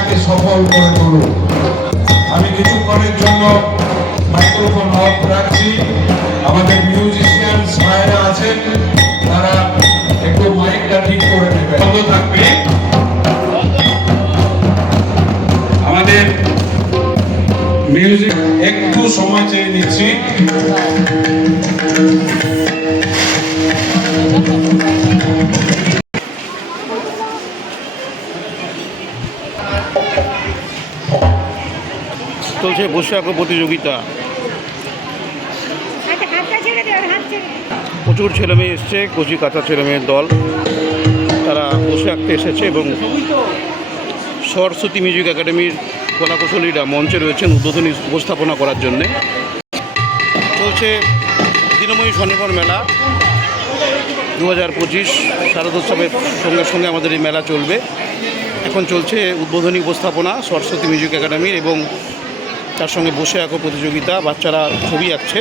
মেলাকে সফল করে তুলুন। আমি কিছুক্ষণের জন্য মাইক্রোফোন অফ রাখছি। আমাদের মিউজিশিয়ান ভাইরা আছেন, তারা একটু মাইকটা ঠিক করে নেবে বন্ধ থাকবে। আমাদের মিউজিক একটু সময় চেয়ে নিচ্ছি। চলছে বসে আঁকো প্রতিযোগিতা। প্রচুর ছেলেমেয়ে এসছে কচি কাঁচা ছেলেমেয়ের দল। তারা বসে আঁকতে এসেছে এবং সরস্বতী মিউজিক একাডেমির কলাকুশলীরা মঞ্চে রয়েছেন উদ্বোধনী উপস্থাপনা করার জন্যে। চলছে দিনময়ী স্বনির্ভর মেলা। দু হাজার পঁচিশ শারদোৎসবের সঙ্গে সঙ্গে আমাদের এই মেলা চলবে। এখন চলছে উদ্বোধনী উপস্থাপনা সরস্বতী মিউজিক একাডেমির এবং তার সঙ্গে বসে আঁকো প্রতিযোগিতা বাচ্চারা ছবি আঁকছে।